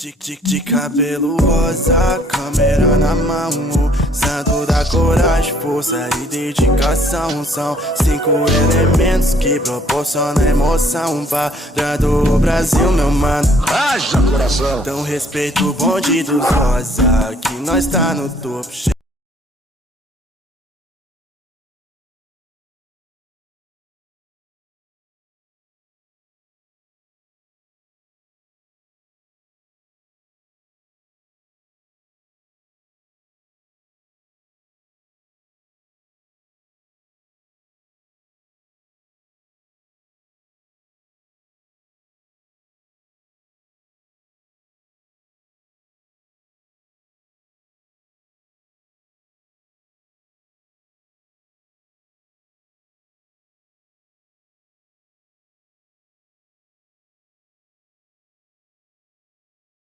De cabelo rosa, câmera na mão, santo da coragem, força e dedicação. São 5 elementos que proporcionam emoção parando o Brasil, meu mano. Haja coração! Então respeita o bonde dos rosa, que nós tá no topo.